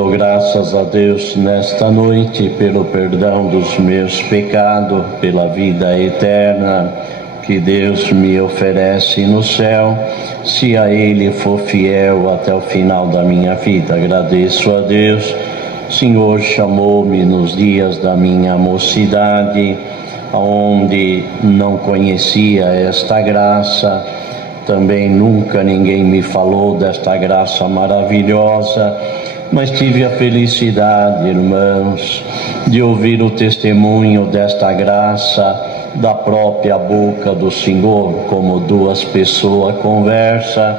dou graças a Deus nesta noite pelo perdão dos meus pecados, pela vida eterna que Deus me oferece no céu, se a Ele for fiel até o final da minha vida. Agradeço a Deus. O Senhor chamou-me nos dias da minha mocidade, onde não conhecia esta graça, também nunca ninguém me falou desta graça maravilhosa, mas tive a felicidade, irmãos, de ouvir o testemunho desta graça da própria boca do Senhor, como duas pessoas conversam.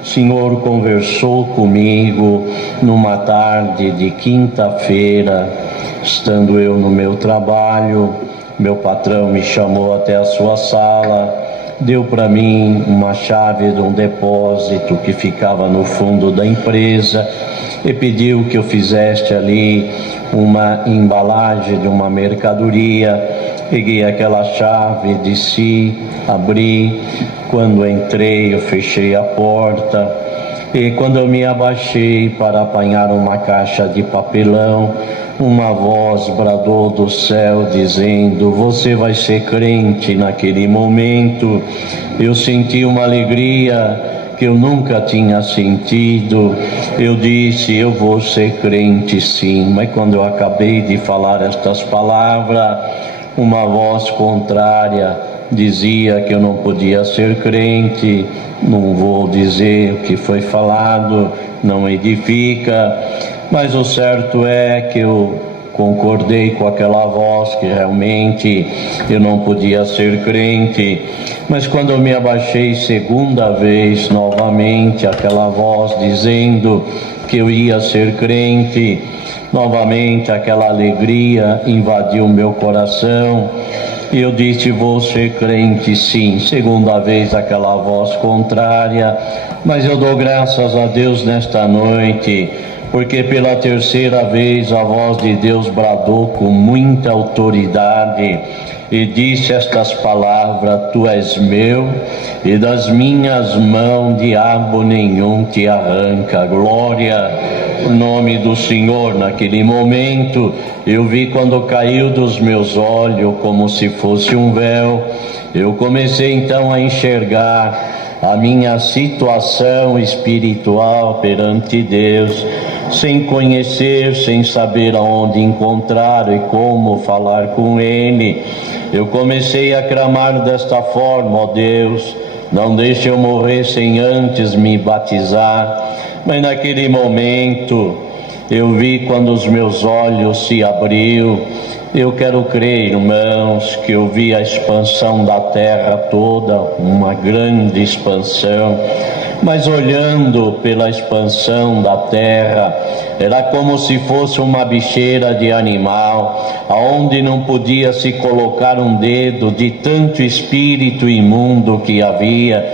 O Senhor conversou comigo numa tarde de quinta-feira, estando eu no meu trabalho. Meu patrão me chamou até a sua sala, deu para mim uma chave de um depósito que ficava no fundo da empresa e pediu que eu fizesse ali uma embalagem de uma mercadoria. Peguei aquela chave, desci, abri. Quando entrei, eu fechei a porta. E quando eu me abaixei para apanhar uma caixa de papelão, uma voz bradou do céu dizendo: "Você vai ser crente". Naquele momento eu senti uma alegria que eu nunca tinha sentido. Eu disse: "Eu vou ser crente sim". Mas quando eu acabei de falar estas palavras, uma voz contrária dizia que eu não podia ser crente. Não vou dizer o que foi falado, não edifica, mas o certo é que eu concordei com aquela voz que realmente eu não podia ser crente. Mas quando eu me abaixei segunda vez, novamente aquela voz dizendo que eu ia ser crente, novamente aquela alegria invadiu meu coração. E eu disse: "Vou ser crente sim". Segunda vez aquela voz contrária, mas eu dou graças a Deus nesta noite, porque pela terceira vez a voz de Deus bradou com muita autoridade e disse estas palavras: "Tu és meu, e das minhas mãos diabo nenhum te arranca". Glória ao nome do Senhor. Naquele momento eu vi, quando caiu dos meus olhos como se fosse um véu, eu comecei então a enxergar a minha situação espiritual perante Deus, sem conhecer, sem saber aonde encontrar e como falar com Ele. Eu comecei a clamar desta forma: "Ó Deus, não deixe eu morrer sem antes me batizar". Mas naquele momento eu vi, quando os meus olhos se abriram, eu quero crer, irmãos, que eu vi a expansão da terra toda, uma grande expansão. Mas olhando pela expansão da terra, era como se fosse uma bicheira de animal, aonde não podia se colocar um dedo de tanto espírito imundo que havia.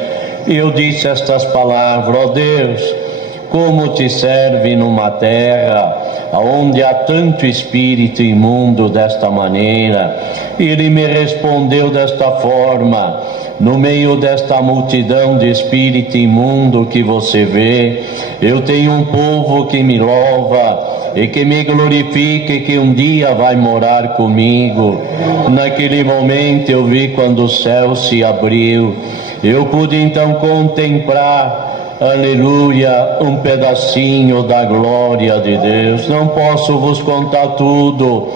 E eu disse estas palavras: "Ó Deus, como te serve numa terra onde há tanto espírito imundo desta maneira?". Ele me respondeu desta forma: "No meio desta multidão de espírito imundo que você vê, eu tenho um povo que me louva e que me glorifica e que um dia vai morar comigo". Naquele momento eu vi, quando o céu se abriu, eu pude então contemplar, aleluia, um pedacinho da glória de Deus. Não posso vos contar tudo,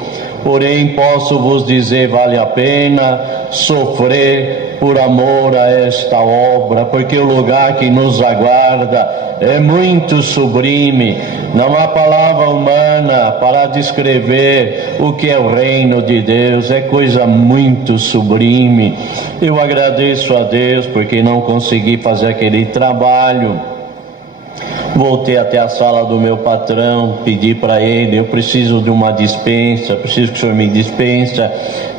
porém posso vos dizer: vale a pena sofrer por amor a esta obra, porque o lugar que nos aguarda é muito sublime. Não há palavra humana para descrever o que é o reino de Deus, é coisa muito sublime. Eu agradeço a Deus porque não consegui fazer aquele trabalho. Voltei até a sala do meu patrão, pedi para ele: "Eu preciso de uma dispensa, preciso que o senhor me dispensa,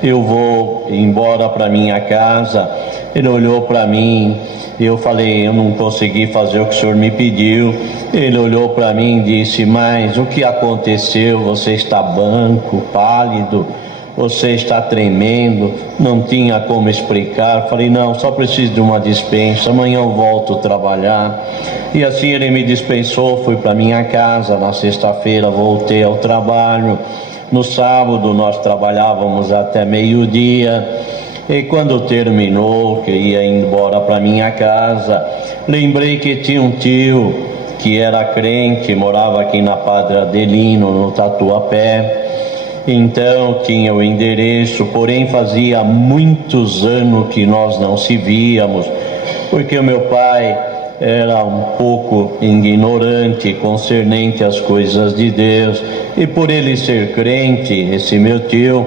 eu vou embora para minha casa". Ele olhou para mim, eu falei: "Eu não consegui fazer o que o senhor me pediu". Ele olhou para mim e disse: "Mas o que aconteceu? Você está branco, pálido, você está tremendo, não tinha como explicar. Falei, não, só preciso de uma dispensa, amanhã eu volto a trabalhar. E assim ele me dispensou, fui para minha casa, na sexta-feira voltei ao trabalho, no sábado nós trabalhávamos até meio-dia, e quando terminou, que ia embora para minha casa, lembrei que tinha um tio que era crente, morava aqui na Padre Adelino, no Tatuapé. Então tinha o endereço, porém fazia muitos anos que nós não se víamos, porque o meu pai era um pouco ignorante concernente às coisas de Deus, e por ele ser crente, esse meu tio,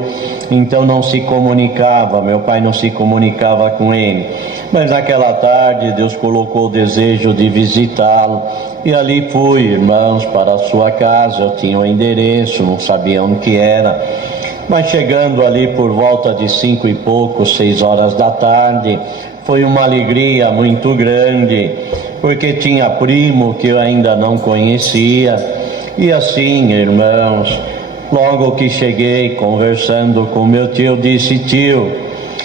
então não se comunicava, meu pai não se comunicava com ele. Mas naquela tarde Deus colocou o desejo de visitá-lo, e ali fui, irmãos, para a sua casa. Eu tinha o endereço, não sabia onde que era, mas chegando ali por volta de 5 e pouco, 6 horas da tarde, foi uma alegria muito grande, porque tinha primo que eu ainda não conhecia. E assim, irmãos, logo que cheguei, conversando com meu tio, disse: tio,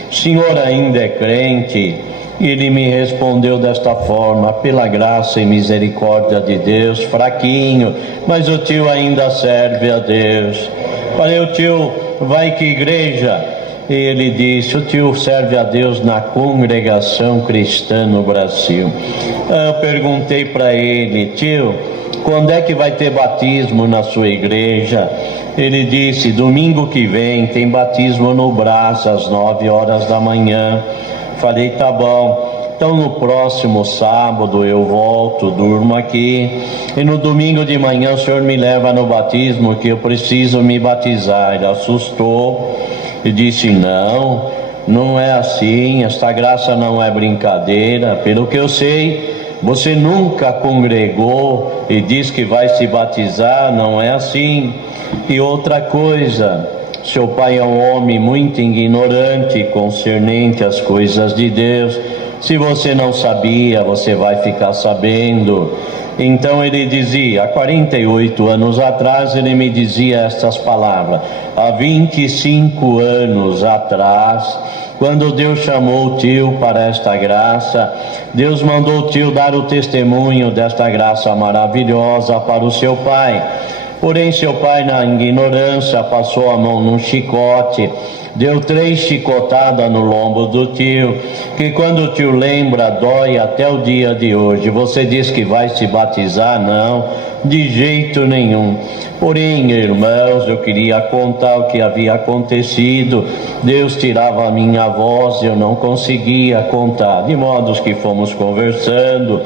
o senhor ainda é crente? E ele me respondeu desta forma: pela graça e misericórdia de Deus, fraquinho, mas o tio ainda serve a Deus. Falei: o tio vai que igreja? E ele disse: o tio serve a Deus na Congregação Cristã no Brasil. Eu perguntei para ele: tio, quando é que vai ter batismo na sua igreja? Ele disse: domingo que vem tem batismo no Brás, às 9 horas da manhã. Falei: tá bom, então no próximo sábado eu volto, durmo aqui, e no domingo de manhã o senhor me leva no batismo, que eu preciso me batizar. Ele assustou e disse: não, não é assim, esta graça não é brincadeira. Pelo que eu sei, você nunca congregou e diz que vai se batizar, não é assim. E outra coisa, seu pai é um homem muito ignorante concernente às coisas de Deus. Se você não sabia, você vai ficar sabendo. Então ele dizia, há 48 anos atrás, ele me dizia estas palavras. Há 25 anos atrás, quando Deus chamou o tio para esta graça, Deus mandou o tio dar o testemunho desta graça maravilhosa para o seu pai. Porém, seu pai, na ignorância, passou a mão num chicote, deu 3 chicotadas no lombo do tio, que quando o tio lembra, dói até o dia de hoje. Você diz que vai se batizar? Não, de jeito nenhum. Porém, irmãos, eu queria contar o que havia acontecido. Deus tirava a minha voz, eu não conseguia contar, de modo que fomos conversando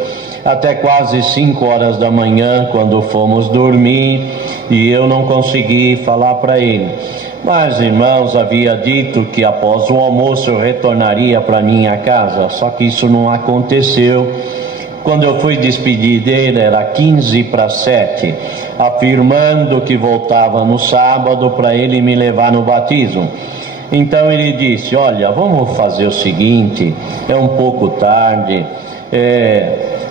até quase 5 horas da manhã, quando fomos dormir, e eu não consegui falar para ele. Mas, irmãos, havia dito que após o almoço eu retornaria para minha casa, só que isso não aconteceu. Quando eu fui despedir dele, era 15 para 7, afirmando que voltava no sábado para ele me levar no batismo. Então ele disse: olha, vamos fazer o seguinte, é um pouco tarde,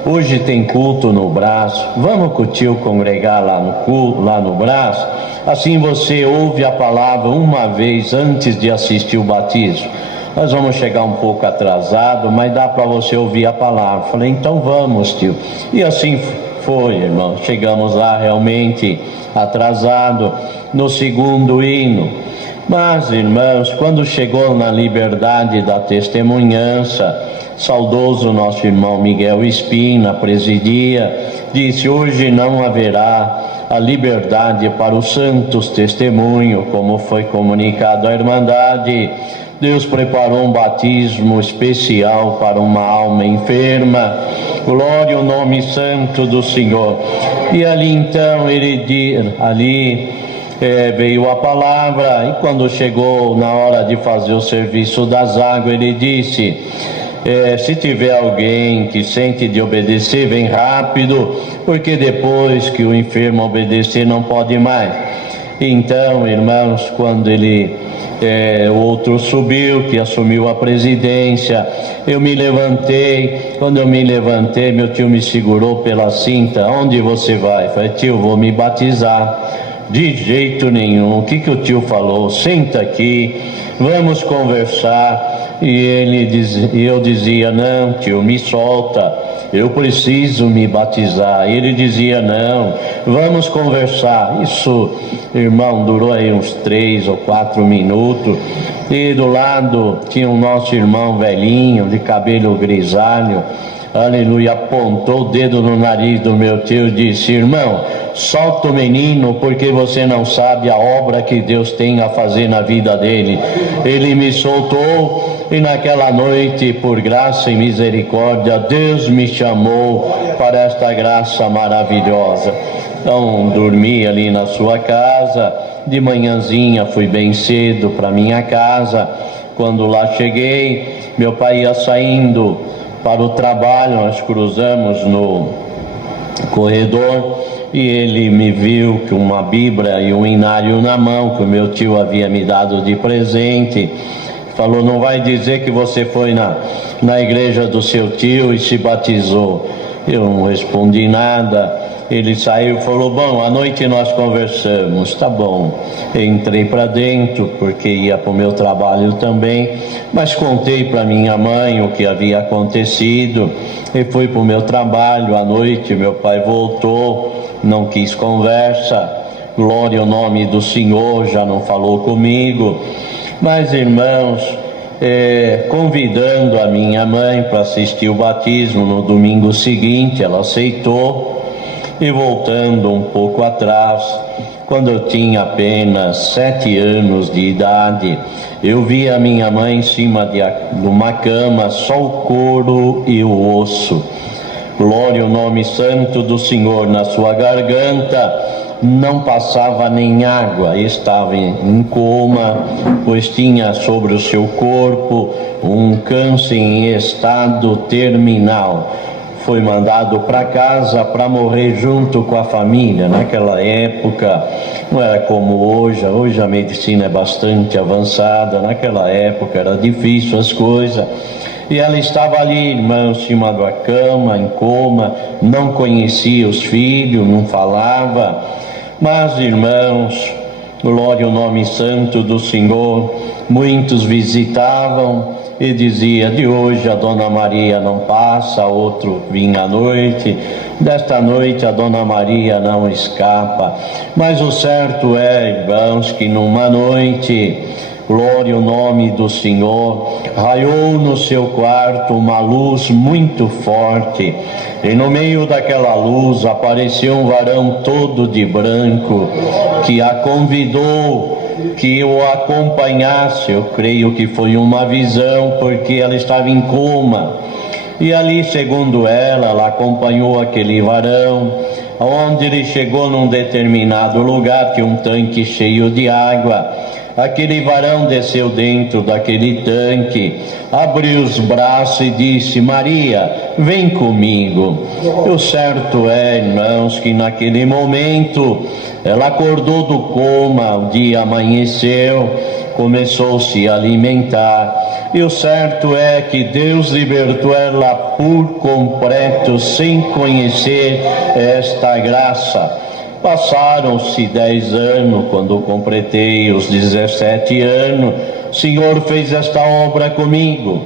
hoje tem culto no Brás, vamos com o tio congregar lá no Brás, assim você ouve a palavra uma vez antes de assistir o batismo. Nós vamos chegar um pouco atrasado, mas dá para você ouvir a palavra. Falei: então vamos, tio. E assim foi, irmão. Chegamos lá realmente atrasado no segundo hino. Mas, irmãos, quando chegou na liberdade da testemunhança, saudoso nosso irmão Miguel Espina presidia, disse: hoje não haverá a liberdade para os santos testemunho, como foi comunicado à Irmandade. Deus preparou um batismo especial para uma alma enferma. Glória ao nome santo do Senhor. E ali então veio a palavra, e quando chegou na hora de fazer o serviço das águas, ele disse: se tiver alguém que sente de obedecer, vem rápido, porque depois que o enfermo obedecer não pode mais. Então, irmãos, quando o outro subiu, que assumiu a presidência, eu me levantei. Quando eu me levantei, meu tio me segurou pela cinta: onde você vai? Eu falei: tio, vou me batizar. De jeito nenhum. O que o tio falou? Senta aqui, vamos conversar. E eu dizia: não, tio, me solta, eu preciso me batizar. Ele dizia: não, vamos conversar. Isso, irmão, durou aí uns 3 ou 4 minutos. E do lado tinha o nosso irmão velhinho, de cabelo grisalho, aleluia, apontou o dedo no nariz do meu tio e disse: irmão, solta o menino, porque você não sabe a obra que Deus tem a fazer na vida dele. Ele me soltou, e naquela noite, por graça e misericórdia, Deus me chamou para esta graça maravilhosa. Então, dormi ali na sua casa. De manhãzinha fui bem cedo para minha casa. Quando lá cheguei, meu pai ia saindo para o trabalho, nós cruzamos no corredor e ele me viu com uma Bíblia e um inário na mão que o meu tio havia me dado de presente. Falou: não vai dizer que você foi na igreja do seu tio e se batizou. Eu não respondi nada. Ele saiu e falou: bom, à noite nós conversamos. Tá bom. Entrei para dentro porque ia para o meu trabalho também, mas contei para minha mãe o que havia acontecido e fui para o meu trabalho. À noite meu pai voltou, não quis conversa. Glória ao nome do Senhor, já não falou comigo. Mas, irmãos, convidando a minha mãe para assistir o batismo no domingo seguinte, ela aceitou. E voltando um pouco atrás, quando eu tinha apenas 7 anos de idade, eu vi a minha mãe em cima de uma cama, só o couro e o osso. Glória ao nome santo do Senhor. Na sua garganta não passava nem água, estava em coma, pois tinha sobre o seu corpo um câncer em estado terminal. Foi mandado para casa para morrer junto com a família. Naquela época não era como hoje. Hoje a medicina é bastante avançada. Naquela época era difícil as coisas. E ela estava ali, irmão, em cima da cama, em coma, não conhecia os filhos, não falava. Mas, irmãos, glória ao nome santo do Senhor, muitos visitavam e dizia: de hoje a Dona Maria não passa. Outro vinha à noite: desta noite a Dona Maria não escapa. Mas o certo é, irmãos, que numa noite, glória ao nome do Senhor, raiou no seu quarto uma luz muito forte, e no meio daquela luz apareceu um varão todo de branco, que a convidou que o acompanhasse. Eu creio que foi uma visão, porque ela estava em coma. E ali, segundo ela acompanhou aquele varão, onde ele chegou num determinado lugar, tinha um tanque cheio de água. Aquele varão desceu dentro daquele tanque, abriu os braços e disse: Maria, vem comigo. O certo é, irmãos, que naquele momento ela acordou do coma, o dia amanheceu, começou a se alimentar. E o certo é que Deus libertou ela por completo, sem conhecer esta graça. Passaram-se 10 anos, quando completei os 17 anos, o Senhor fez esta obra comigo.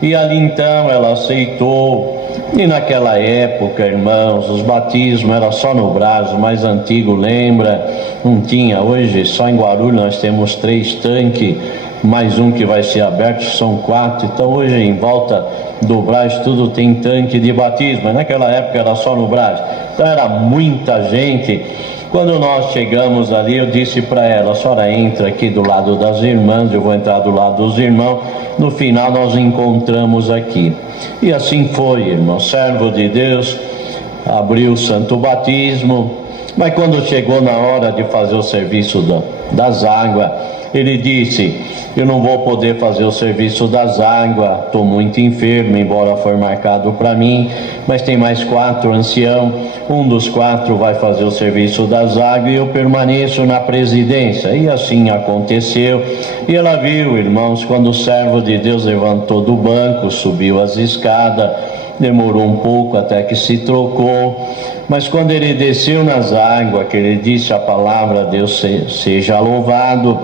E ali então ela aceitou. E naquela época, irmãos, os batismos era só no Brás, o mais antigo, lembra? Não tinha. Hoje, só em Guarulhos, nós temos 3 tanques, mais um que vai ser aberto, são 4. Então hoje em volta do Brás tudo tem tanque de batismo, mas naquela época era só no Brás. Então era muita gente. Quando nós chegamos ali, eu disse para ela: a senhora entra aqui do lado das irmãs, eu vou entrar do lado dos irmãos, no final nós encontramos aqui. E assim foi, irmão, servo de Deus, abriu o santo batismo. Mas quando chegou na hora de fazer o serviço das águas, ele disse: eu não vou poder fazer o serviço das águas, estou muito enfermo, embora foi marcado para mim, mas tem mais 4 anciãos, um dos 4 vai fazer o serviço das águas e eu permaneço na presidência. E assim aconteceu. E ela viu, irmãos, quando o servo de Deus levantou do banco, subiu as escadas, demorou um pouco até que se trocou. Mas quando ele desceu nas águas, que ele disse a palavra, Deus seja louvado,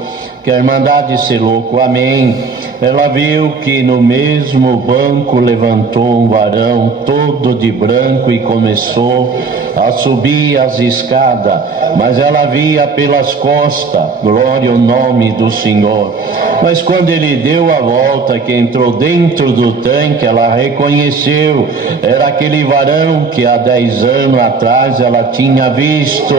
que a Irmandade se louco, amém. Ela viu que no mesmo banco levantou um varão todo de branco e começou a subir as escadas, mas ela via pelas costas, glória ao nome do Senhor. Mas quando ele deu a volta, que entrou dentro do tanque, ela reconheceu, era aquele varão que há 10 anos atrás ela tinha visto,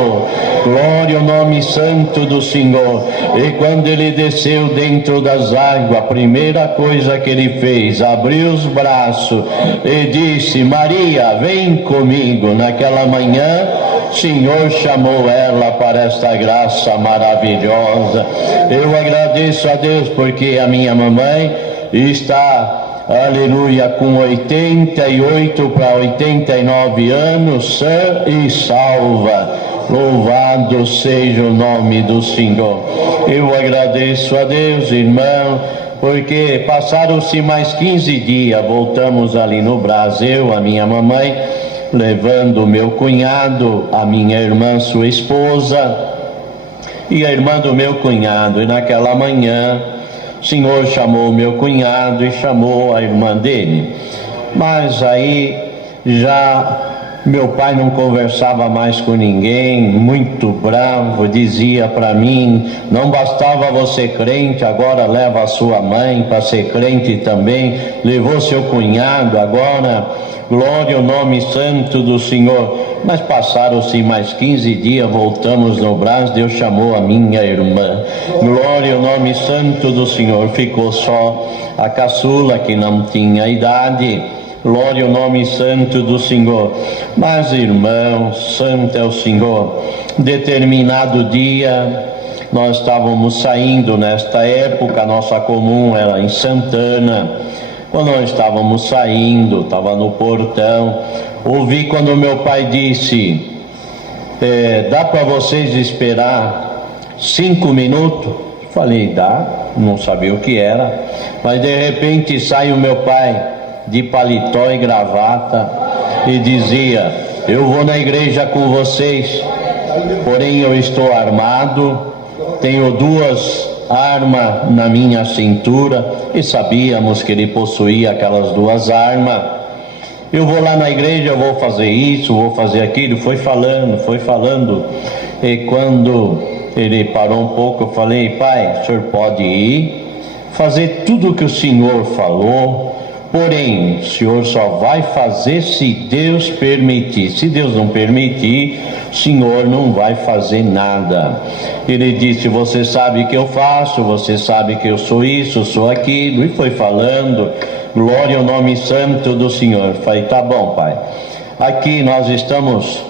glória ao nome santo do Senhor. E quando ele desceu dentro das águas, a primeira coisa que ele fez, abriu os braços e disse: Maria, vem comigo. Naquela manhã, o Senhor chamou ela para esta graça maravilhosa. Eu agradeço a Deus porque a minha mamãe está, aleluia, com 88 para 89 anos, sã e salva. Louvado seja o nome do Senhor. Eu agradeço a Deus, irmão, porque passaram-se mais 15 dias, voltamos ali no Brasil, a minha mamãe, levando o meu cunhado, a minha irmã, sua esposa, e a irmã do meu cunhado. E naquela manhã, o Senhor chamou o meu cunhado e chamou a irmã dele. Mas aí já meu pai não conversava mais com ninguém, muito bravo, dizia para mim: não bastava você crente, agora leva a sua mãe para ser crente também, levou seu cunhado, agora glória ao nome santo do Senhor. Mas passaram-se mais 15 dias, voltamos no Brás, Deus chamou a minha irmã, glória ao nome santo do Senhor. Ficou só a caçula que não tinha idade, glória ao nome santo do Senhor. Mas, irmãos, santo é o Senhor. Determinado dia, nós estávamos saindo, nesta época, a nossa comum era em Santana. Quando nós estávamos saindo, estava no portão, ouvi quando meu pai disse: dá para vocês esperar 5 minutos? Falei: dá, não sabia o que era. Mas de repente sai o meu pai de paletó e gravata e dizia: eu vou na igreja com vocês, porém eu estou armado, tenho 2 armas na minha cintura, e sabíamos que ele possuía aquelas 2 armas. Eu vou lá na igreja, eu vou fazer isso, vou fazer aquilo. Foi falando, e quando ele parou um pouco, eu falei: pai, o senhor pode ir, fazer tudo o que o senhor falou, porém, o senhor só vai fazer se Deus permitir. Se Deus não permitir, o senhor não vai fazer nada. Ele disse: você sabe que eu faço, você sabe que eu sou isso, sou aquilo. E foi falando, glória ao nome santo do Senhor. Falei: tá bom, pai. Aqui nós estamos,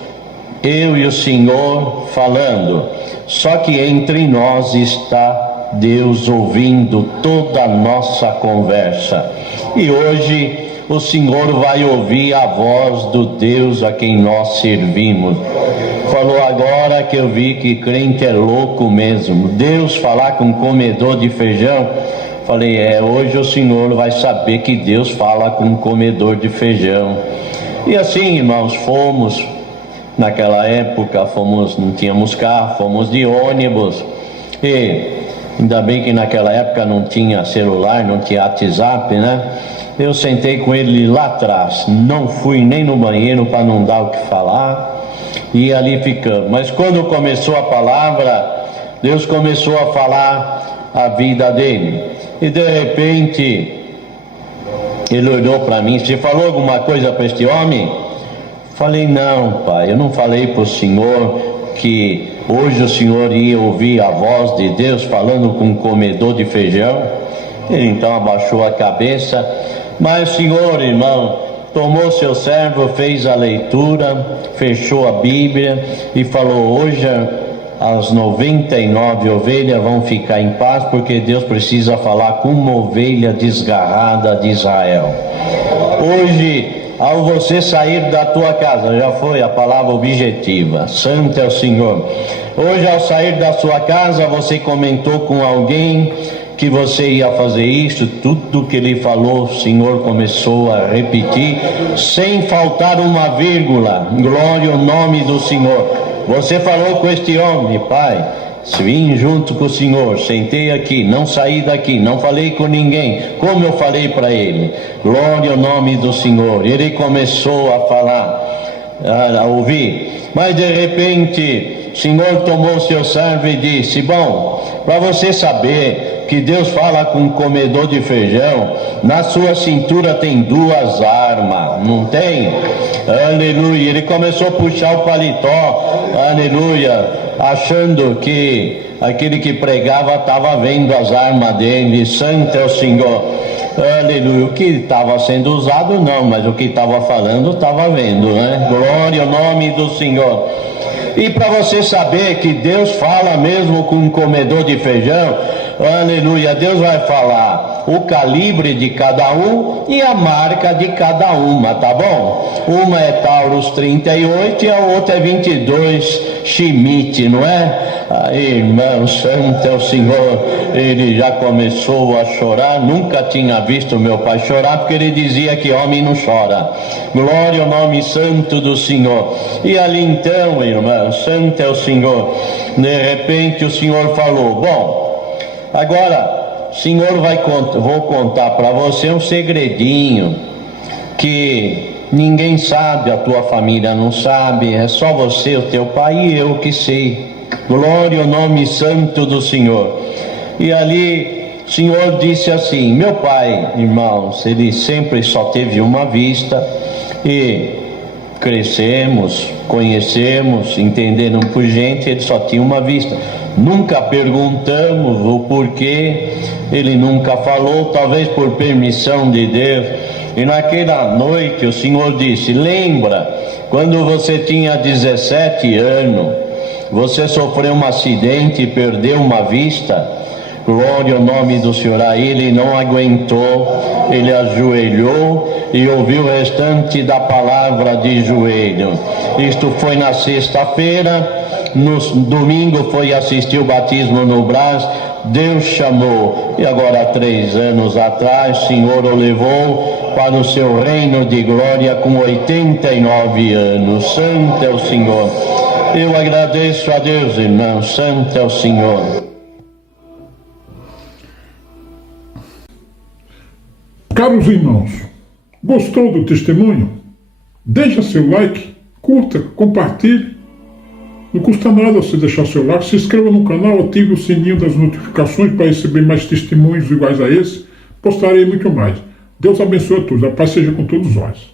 eu e o Senhor, falando. Só que entre nós está Deus ouvindo toda a nossa conversa. E hoje o Senhor vai ouvir a voz do Deus a quem nós servimos. Falou agora que eu vi que crente é louco mesmo. Deus falar com um comedor de feijão. Falei: hoje o Senhor vai saber que Deus fala com um comedor de feijão. E assim, irmãos, fomos, naquela época, não tínhamos carro, fomos de ônibus. E ainda bem que naquela época não tinha celular, não tinha WhatsApp, né? Eu sentei com ele lá atrás, não fui nem no banheiro para não dar o que falar, e ali ficamos. Mas quando começou a palavra, Deus começou a falar a vida dele, e de repente ele olhou para mim: você falou alguma coisa para este homem? Falei: não, pai, eu não falei para o senhor que hoje o senhor ia ouvir a voz de Deus falando com um comedor de feijão? Ele então abaixou a cabeça. Mas o senhor, irmão, tomou seu servo, fez a leitura, fechou a Bíblia e falou: hoje as 99 ovelhas vão ficar em paz, porque Deus precisa falar com uma ovelha desgarrada de Israel. Hoje, ao você sair da tua casa, já foi a palavra objetiva, santo é o Senhor. Hoje, ao sair da sua casa, você comentou com alguém que você ia fazer isso, tudo que ele falou, o Senhor começou a repetir, sem faltar uma vírgula. Glória ao nome do Senhor. Você falou com este homem, pai, vim junto com o Senhor, sentei aqui, não saí daqui, não falei com ninguém, como eu falei para ele. Glória ao nome do Senhor. Ele começou a falar, a ouvir, mas de repente o Senhor tomou seu servo e disse: bom, para você saber que Deus fala com um comedor de feijão, na sua cintura tem 2 armas, não tem? Aleluia. Ele começou a puxar o paletó, aleluia, achando que aquele que pregava estava vendo as armas dele. Santo é o Senhor. Aleluia. O que estava sendo usado não, mas o que estava falando estava vendo, né? Glória ao nome do Senhor. E para você saber que Deus fala mesmo com um comedor de feijão, aleluia, Deus vai falar o calibre de cada um e a marca de cada uma, tá bom? Uma é Taurus 38 e a outra é 22 Schmidt, não é? Aí, irmão, santo é o Senhor. Ele já começou a chorar. Nunca tinha visto meu pai chorar, porque ele dizia que homem não chora. Glória ao nome santo do Senhor. E ali então, irmão, santo é o Senhor. De repente o Senhor falou: bom, agora, Senhor, vou contar para você um segredinho que ninguém sabe, a tua família não sabe, é só você, o teu pai e eu que sei. Glória ao nome santo do Senhor. E ali o Senhor disse assim: meu pai, irmãos, ele sempre só teve uma vista e crescemos, conhecemos, entenderam por gente, ele só tinha uma vista. Nunca perguntamos o porquê, ele nunca falou, talvez por permissão de Deus. E naquela noite o Senhor disse: lembra, quando você tinha 17 anos, você sofreu um acidente e perdeu uma vista? Glória ao nome do Senhor. Aí ele não aguentou, ele ajoelhou e ouviu o restante da palavra de joelho. Isto foi na sexta-feira. No domingo foi assistir o batismo no Brás. Deus chamou, e agora 3 anos atrás o Senhor o levou para o seu reino de glória com 89 anos. Santo é o Senhor. Eu agradeço a Deus, irmão. Santo é o Senhor. Caros irmãos, gostou do testemunho? Deixa seu like, curta, compartilhe. Não custa nada você deixar seu like, se inscreva no canal, ative o sininho das notificações para receber mais testemunhos iguais a esse. Postarei muito mais. Deus abençoe a todos, a paz seja com todos nós.